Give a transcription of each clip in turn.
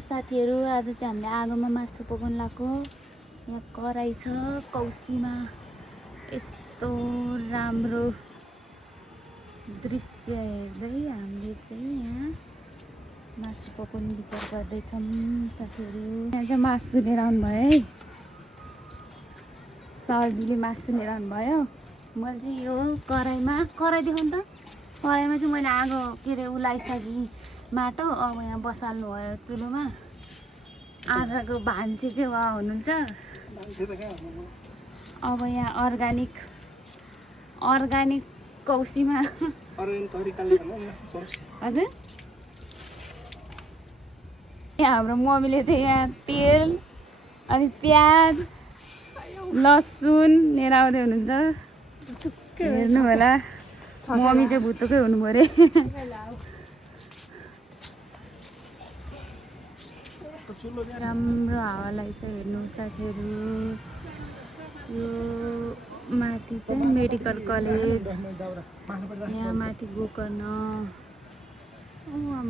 साथीहरू, आज चाहिँ हामीले आगोमा मासु पकाउन लाग्यो। यहाँ कराई छ कौसीमा। यस्तो राम्रो दृश्य हेर्दै हामीले चाहिँ यहाँ मासु पकाउने विचार गर्दैछौँ साथीहरू। यहाँ चाहिँ मासु लिएर आउनुभयो है, सरजीले मासु लिएर आउनुभयो। मैले चाहिँ यो कराईमा देखाउनु त, कराईमा चाहिँ मैले आगो के अरे उलाइसकेँ माटो। अब यहाँ बसाल्नु भयो चुलोमा। आगाको भान्चे चाहिँ उहाँ हुनुहुन्छ। अब यहाँ अर्ग्यानिक कौसीमा हजुर। यहाँ हाम्रो मम्मीले चाहिँ यहाँ तेल अनि प्याज लसुन लिएर आउँदै हुनुहुन्छ। हेर्नु होला, मम्मी चाहिँ भुतुकै हुनु पऱ्यो। राम्रो हावालाई चाहिँ हेर्नु साथीहरू। यो माथि चाहिँ मेडिकल कलेज, यहाँ माथि गोकर्ण,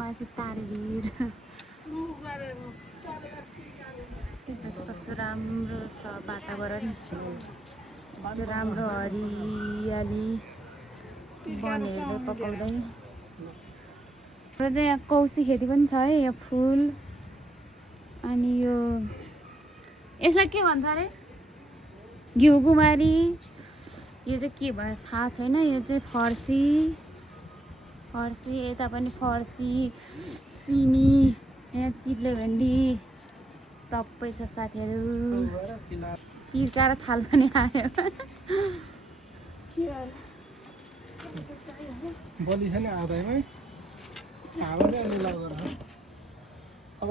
माथि तारेभिर। कस्तो राम्रो छ वातावरण, कस्तो राम्रो हरियाली वनहरू पकाउँदै। र चाहिँ यहाँ कौसी खेती पनि छ है, यहाँ फुल। अनि यो यसलाई के भन्छ अरे, घिउकुमारी। यो चाहिँ के भयो थाहा छैन। यो चाहिँ फर्सी, यता पनि फर्सी, सिमी, यहाँ चिप्ले भेन्डी सबै छ साथीहरू। तिर्का र थाल पनि आयो। बलि छैन आधामै अब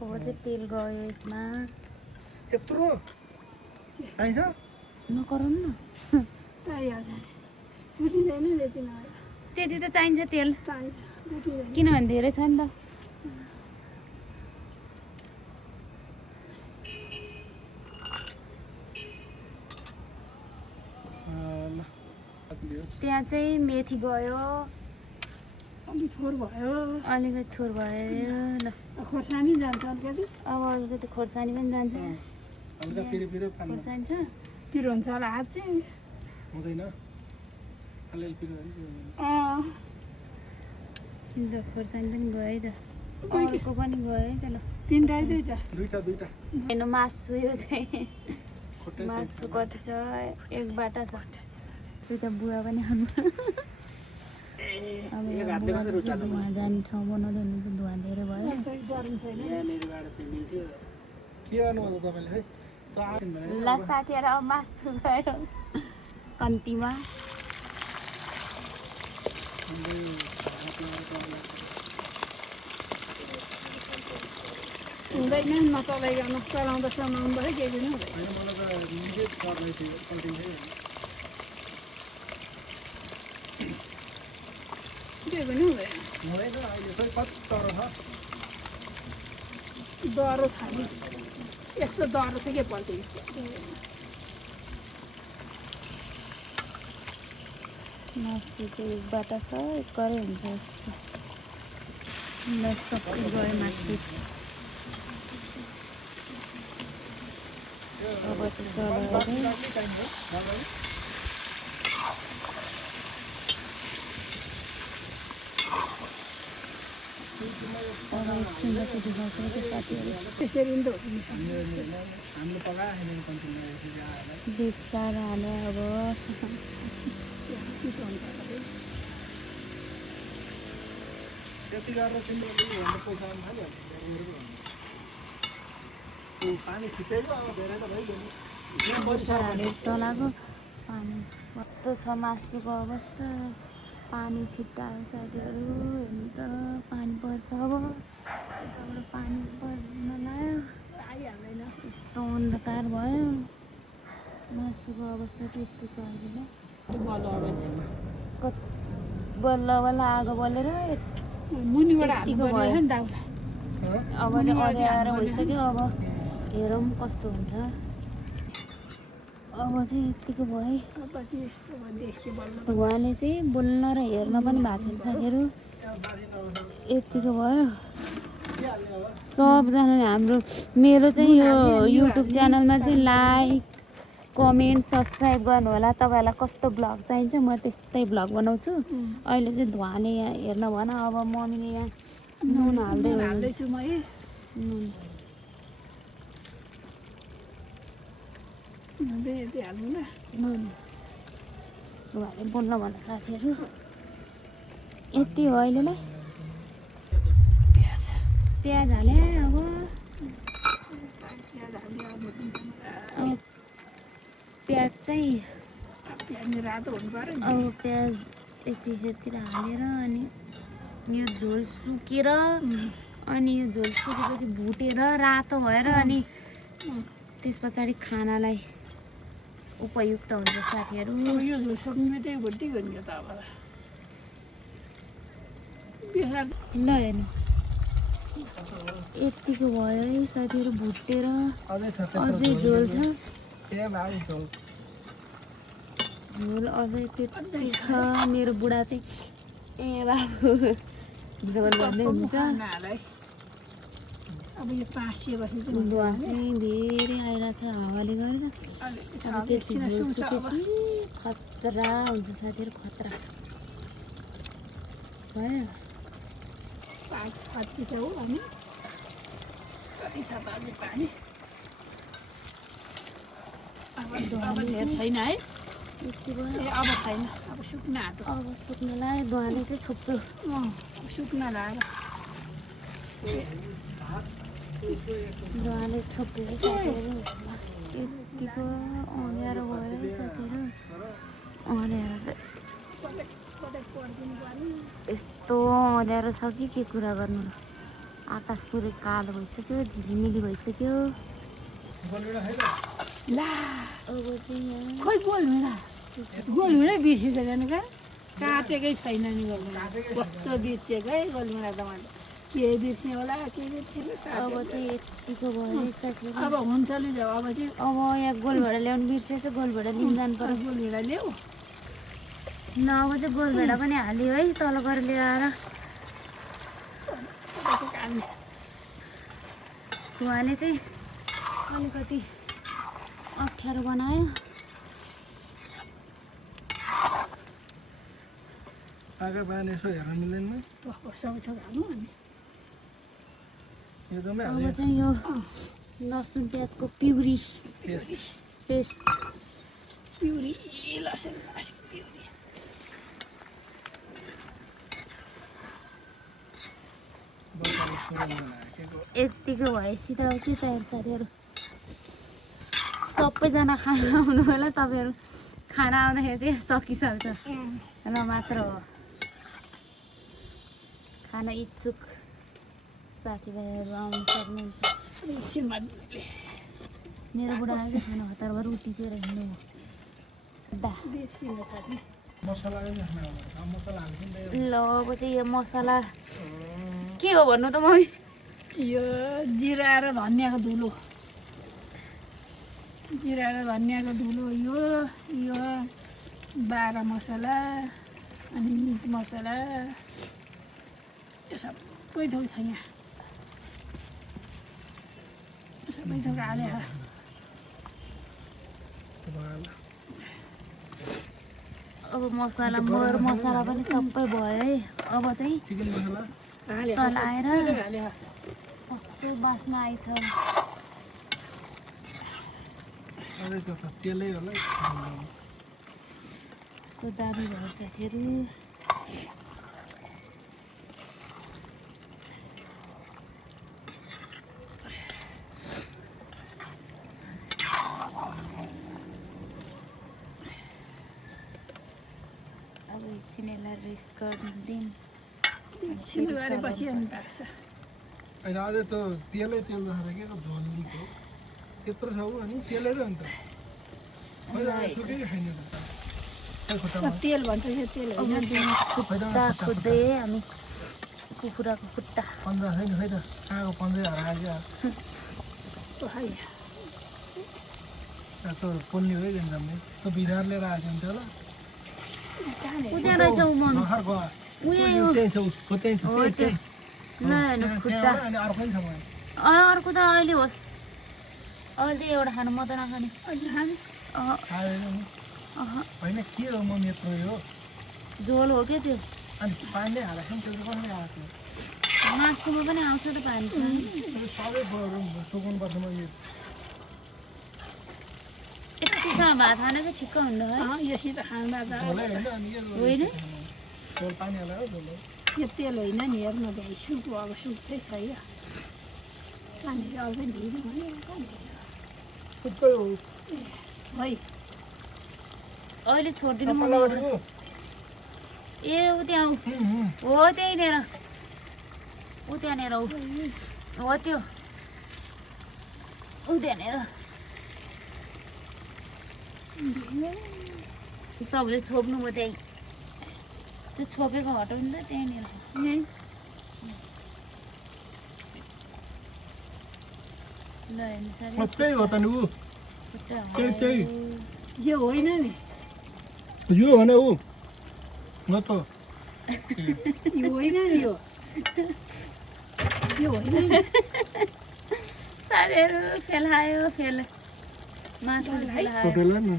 चाहिँ तेल गयो यसमा। यत्रो चाहिन्छ नगरौँ न, त्यति त चाहिन्छ तेल, किनभने धेरै छ नि त। त्यहाँ चाहिँ मेथी गयो, अलिकति थोर भयो ल। खोर्सानी जान्छ अलिकति, अब अलिकति खोर्सानी पनि जान्छ। खोर्सानी छ, पिरो हुन्छ होला हात चाहिँ हुँदैन। खोर्सानी पनि गयो है त, अर्को पनि गयो है त ल। दुईटा दुईटा हेर्नु मासु, यो चाहिँ मासु कति छ, एक बाटा छ। त्यहाँ बुवा पनि आउनु। अब धुवा जाने ठाउँ बनाउँदै हुनुहुन्छ, धुवा धेरै भयो। ल साथीहरू, अब मासु गयो कन्तीमा। हुँदैन नचलाइकन चलाउँदा समाउनुपर्छ, केही पनि हुँदैन। डह्रो छ नि, यस्तो डह्रो चाहिँ के पल्टिन्छ। मासु चाहिँ एक बाटा छ, एक करै हुन्छ। ल सबै गयो मासु। अब चाहिँ चलाएर त्यसरी नि त बिस्तार हाल्यो। अब बिस्तार हालेर चलाएको। पानी कस्तो छ मासुको अवस्था, पानी छिट्टायो साथीहरू। हेर्नु त पानी पर्छ अब, यताबाट पानी पर्न लाग्यो। यस्तो अन्धकार भयो, मासुको अवस्था चाहिँ यस्तो छ अहिले। बल्ल बल्ल आगो बलेर यतिको भयो। अब चाहिँ अँध्यारो भइसक्यो। अब हेरौँ कस्तो हुन्छ। अब चाहिँ यतिको भयो। उहाँले चाहिँ बोल्न र हेर्न पनि भएको छैन साथीहरू। यतिको भयो। सबजनाले हाम्रो मेरो चाहिँ यो युट्युब च्यानलमा चाहिँ लाइक कमेन्ट सब्सक्राइब गर्नु होला। तपाईँहरूलाई कस्तो भ्लग चाहिन्छ म त्यस्तै भ्लग बनाउँछु। अहिले चाहिँ धुवाले यहाँ हेर्न भन। अब मम्मीले यहाँ नुन हाल्दै हाल्दैछु म है नुन हाल्नु न नुन धुवाले बोल्न भन साथीहरू। यति हो अहिलेलाई। प्याज हाले अब प्याज चाहिँ रातो हुनु पर्यो नि। अब प्याज यतिखेरतिर हालेर अनि यो झोल सुकेर अनि यो झोल सुकेपछि भुटेर रातो भएर अनि त्यस पछाडि खानालाई उपयुक्त हुन्छ साथीहरू। यो झोल सक्ने त्यही भुटी भन्यो त अब बिहार ल हेर्नु यतिको भयो है साथीहरू भुटेर अझै झोल छ। झोल अझै त्यति छ। मेरो बुढा चाहिँ ए बाबु झोल भन्दै हुन्छ। अब यो पासिएपछि धुवा चाहिँ धेरै आइरहेको छ हावाले गरेर। अब त्यति झोल सुकेपछि खतरा हुन्छ साथीहरू खतरा भयो। कति छ हो अनि कति छ त अझै पानी अब धेर छैन है यति भयो। ए अब छैन अब सुक्न आँट्यो अब सुक्नलाई धुवाले चाहिँ छोप्यो। सुक्न लगाएर धुवाले छोप्यो है साथीहरू। यतिको अँध्यारो भयो है साथीहरू। अँध्यारो त यस्तो अँध्यारो छ कि के कुरा गर्नु। आकाश पुरै कालो भइसक्यो झिलिमिली भइसक्यो। ला अब चाहिँ यहाँ खोइ गोलभेडा बिर्सिन्छ जानु कहाँ काटेकै छैन नि गोलभेडा कस्तो बिर्सिएको है गोलभेडा त मैले के बिर्सेँ होला के बिर्सेँ अब चाहिँ यतिको भयो है साथीहरू। अब हुन्छ नि जाऊ अब चाहिँ अब यहाँ गोलभेडा ल्याउनु बिर्सेछ। गोलभेडा लिनु जानु पर्यो। गोलभेडा ल्याऊ न अब चाहिँ गोलभेडा पनि हाल्यो है तल गएर ल्याएर। धुवाले चाहिँ अलिकति अप्ठ्यारो बनायो। आगे बिहान यसो हेर्न मिल्दैन हाल्नु अनि एकदमै अब चाहिँ यो लसुन प्याजको प्युरी पेस्ट प्युरी लसुन प्युरी यतिको भएपछि त अब के चाहिन्छ साथीहरू। सबैजना खाना आउनु होला। तपाईँहरू खाना आउँदाखेरि चाहिँ सकिसक्छ र मात्र हो। खाना इच्छुक साथीभाइहरू आउनु सक्नुहुन्छ। मेरो बुढाले चाहिँ खाना हतारमा रोटीको हिँड्नु हो। मसला हाल्नु ल अब चाहिँ यो मसला के हो भन्नु त मम्मी। यो जिरा र धनियाँको धुलो यो बाह्र मसला अनि मिट मसला यो सबै थोक छ यहाँ सबै थोक हालेर अब मसला मर मसला पनि सबै भयो है। अब चाहिँ चिकन मसला चलाएर कस्तो बास्ना आइछ। तेलै होला कस्तो दामी भयो साथीहरू। अब एकछिन यसलाई रेस्ट गरिदिउँ। गरेपछि अनि पाक्छ होइन अझै त तेलै तेल देखाएर के झोल निको त्यत्रो छ अनि तेलै त अन्त सुकै खाइन तेल भन्छ यो तेल होइन खुट्टा खोज्दै हामी कुखुराको खुट्टा पन्जा छैन खै त कहाँको पन्जै हरायो क्या त पोल्ने हो है जान्छ त बिगार लिएर आएको हुन्छ होला उता रहेछ ऊ मम्मी नखरको उयो त्यही छ उसको त्यही छ हो त्यो ल हेर्नु खुट्टा अनि अर्को पनि छ मलाई अर्को त अहिले होस् अहिले एउटा खानु म त नखाने अहिले खाने खाएन नि अह होइन के हो म मेट्रो यो झोल हो क्या त्यो अनि पानीले हालेको छ नि त्यो कसरी आएको मासुमा पनि आउँछ त पानी सबै सुकाउनुपर्छ मैले यतिसँग भात खानु चाहिँ ठिक्क हुन्न है योसित खाँदा त झोलै होइन अनि के होइन झोल पानी हालेर झोल यो तेल होइन नि हेर्नु भ्याइ सुप अब सुप चाहिँ छ या पानी चाहिँ अझै ढिलो भयो थुप्रै हो है अहिले छोडिदिनु म पल्लोपट्टि हो। ए ऊ त्यहाँ ऊ हो त्यहीँनिर ऊ त्यहाँनिर ऊ हो त्यो ऊ त्यहाँनिर तपाईँले छोप्नु भयो त्यहीँ त्यो छोपेको हटाउनु त त्यहाँनिर ल हेर्नु सर त्यही हो त नि ऊ त्यही। यो होइन नि यो भने ऊ न त यो होइन नि यो होइन नि साथीहरू फेलायो मासु फेलायो टोटल नि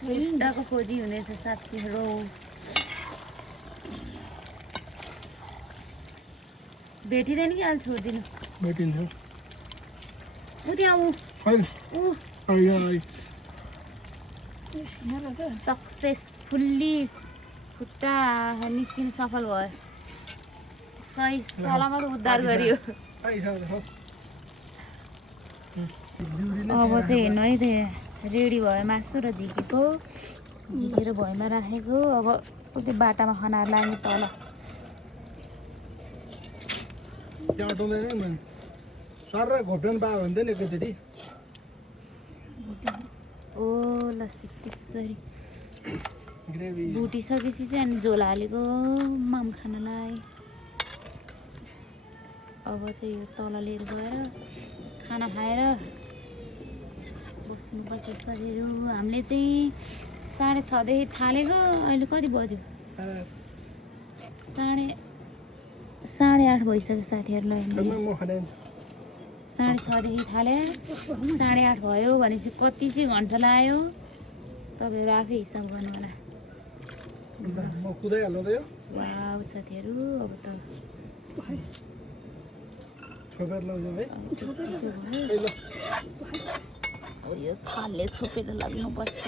खुट्टाको खोजी हुँदैछ साथीहरू भेटिँदैन कि अहिले छोडिदिनु भेटिन्छ ऊ त्यहाँ ऊ होइन ऊ अहिले सक्सेसफुल्ली खुट्टा निस्किनु सफल भयो सही सलामत उद्धार गरियो अब चाहिँ हेर्नु है त्यो रेडी भयो मासु र झिकेर भुइँमा राखेको अब त्यो बाटामा खनाएर लाग्ने तल त्यहाँ अटाउँदैन नि सर र घोप्टन बा भन्दै नि एकैचोटि ओ लस्सी त्यसरी ग्रेभी भुटिसकेपछि चाहिँ अनि झोल हालेको माम खानलाई अब चाहिँ यो तल लिएर गएर खाना खाएर बस्नुपर्छ साथीहरू हामीले चाहिँ 6:30 देखि थालेको अहिले कति बज्यो 8:30 भइसक्यो साथीहरूलाई म खाने 6:30 देखि थाले 8:30 भयो भनेपछि कति चाहिँ घन्टा लाग्यो तपाईँहरू आफै हिसाब गर्नु होला म कुदाइहाल्नु त यो वाउ साथीहरू अब त छोपेर लाउँछु है अब यो खालले छोपेर लाग्नुपर्छ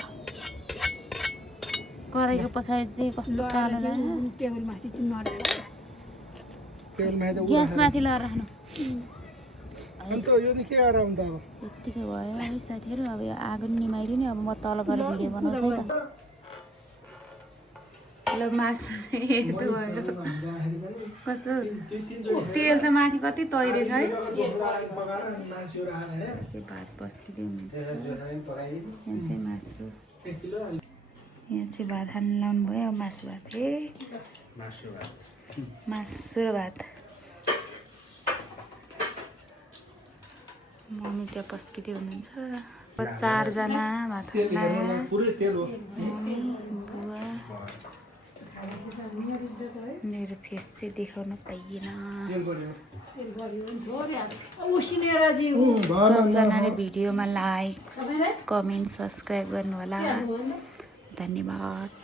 कराईको पछाडि चाहिँ कस्तो कालो लाग्यो टेबल माथि चाहिँ नडाल टेबलमा त ग्यास माथि लगाएर राख्नु अन्त यो नि के आराम त अब यत्तिकै भयो है साथीहरू अब यो आगो नि निमाइदिने अब म तल गएर भिडियो बनाउँछु है त ल मासु चाहिँ यस्तो भयो कस्तो तेल त माथि कति तैरेछ है चाहिँ भात पस्किँदै हुनुहुन्छ यहाँ चाहिँ मासु यहाँ चाहिँ भात खानु लाउनु भयो अब मासु भात मासु र भात मम्मी त्यहाँ पस्किँदै हुनुहुन्छ 4जना भात खानु मम्मी बुवा मेरो फेस चाहिँ देखाउन पाइएन सबजनाले भिडियोमा लाइक कमेन्ट सब्सक्राइब गर्नु होला धन्यवाद।